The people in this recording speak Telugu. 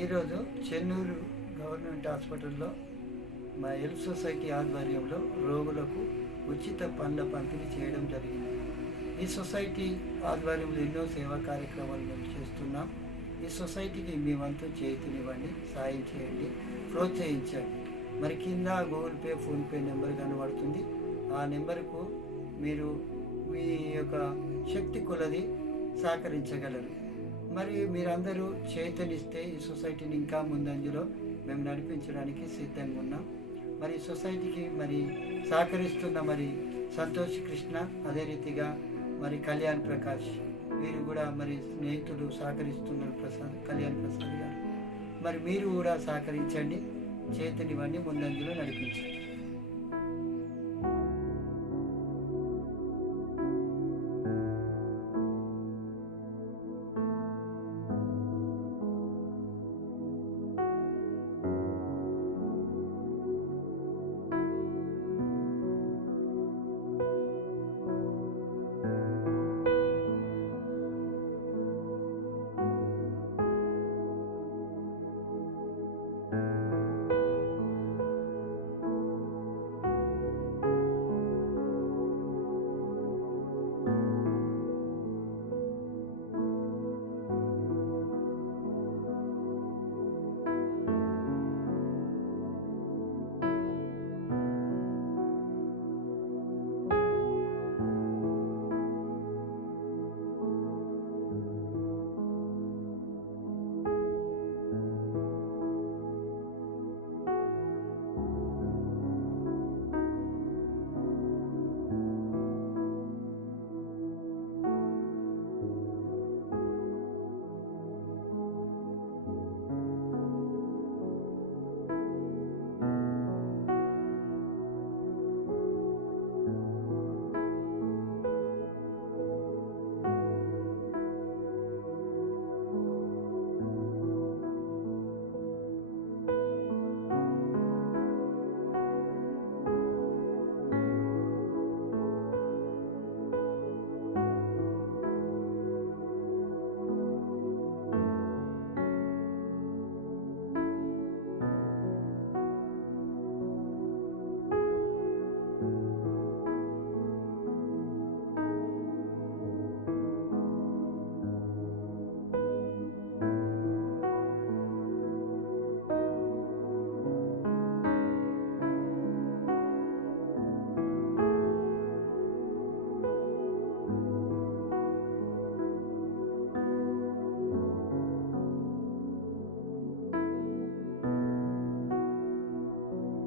ఈరోజు చెన్నూరు గవర్నమెంట్ హాస్పిటల్లో మా హెల్త్ సొసైటీ ఆధ్వర్యంలో రోగులకు ఉచిత పండ్ల పంపిణీ చేయడం జరిగింది. ఈ సొసైటీ ఆధ్వర్యంలో ఎన్నో సేవా కార్యక్రమాలు మేము చేస్తున్నాం. ఈ సొసైటీకి మీ వంతు చేతునివ్వండి, సాయం చేయండి, ప్రోత్సహించండి. మరి కింద గూగుల్ పే, ఫోన్పే నెంబర్ కనబడుతుంది. ఆ నెంబర్కు మీరు మీ యొక్క శక్తి కొలది సహకరించగలరు. మరి మీరందరూ చేతనిస్తే ఈ సొసైటీని ఇంకా ముందంజలో మేము నడిపించడానికి సిద్ధంగా ఉన్నాం. మరి సొసైటీకి మరి సహకరిస్తున్న మరి సంతోష్ కృష్ణ, అదే రీతిగా మరి కళ్యాణ్ ప్రకాష్, వీరు కూడా మరి స్నేహితులు సహకరిస్తున్నారు. కళ్యాణ్ ప్రసాద్ గారు, మరి మీరు కూడా సహకరించండి, చేతనివ్వండి, ముందంజలో నడిపించండి.